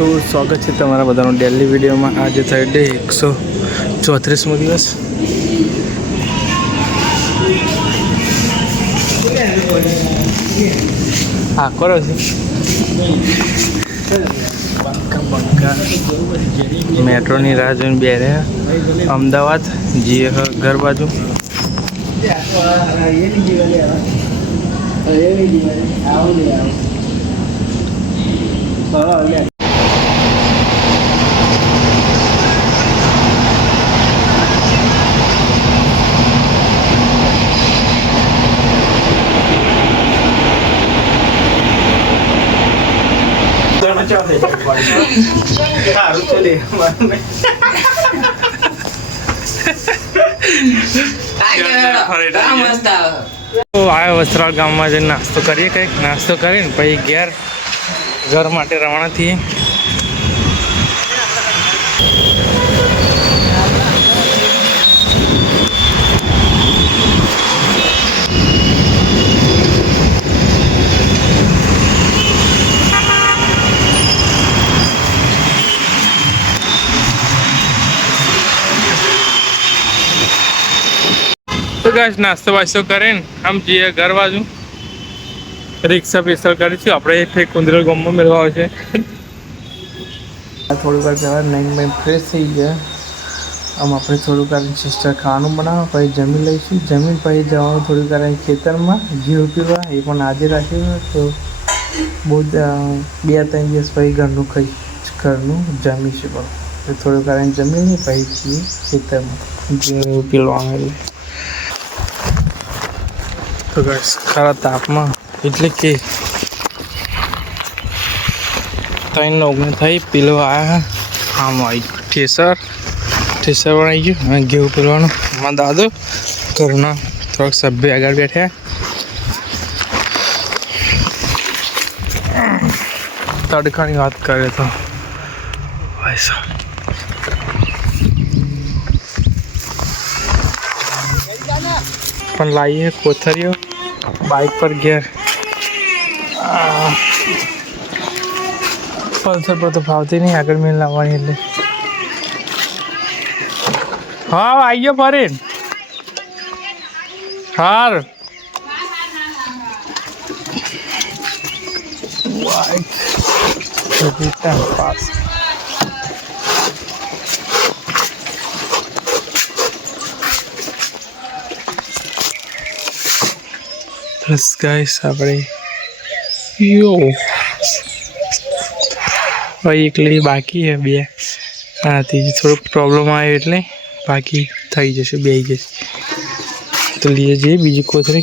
तो स्वागत है तमारा बधानो डेली विडियो में। आज थर्सडे 134मो दिवस। हाँ करो मेट्रो नी राह जोईने बे रह्या अमदावाद जीए घर बाजू। तो आया वस्त्राल गाम में जैसे नास्तो करिए, कईक नास्तो करीने पछी घर माटे रवाना थीए। तो गाइस नास्तो वास्तो करीने हम जीए घर बाजू। रिक्शा पेशल करी छे आपणे कुंदरल गाम में मेळवा छे। थोड़ी बार जवा नहीं फ्रेश थी गया। हम अपने थोड़ी कार सिस्टर खावा बनावा पछी जमी लईशुं। जमीन पछी जवानुं थोड़ी कार खेतर में घी पीवा ए पण आजे राख्युं। तो बहुत 2-3 दिवस पछी घरनुं जमीशुं। तो थोड़ी कार जमी नहीं पछी खेतर में घी पीवा। तो गाइस खरा ताप में एटले के 3:19 थई पीलो आया। आम आई ठेसर बनाई गયું ઘેઉ પીવાનું। મારા દાદો ઘરના થોડાક સભ્ય આગળ બેઠા। તડકાની વાત કરે તો ભાઈ સાહેબ પણ લાવીએ કોથરીઓ બાઇક પર ઘેર। પલ્સર પર તો ફાવતી નહીં આગળ મેં લાવવાની એટલે। हाँ आइए फरीन हार पास बस गाइस આપણે यो भाई एकली बाकी है बे। हाँ तीजी थोड़ा प्रॉब्लम आए એટલે बाकी थी जैसे बे जैसे। तो लिए जी बीजी कोथरी।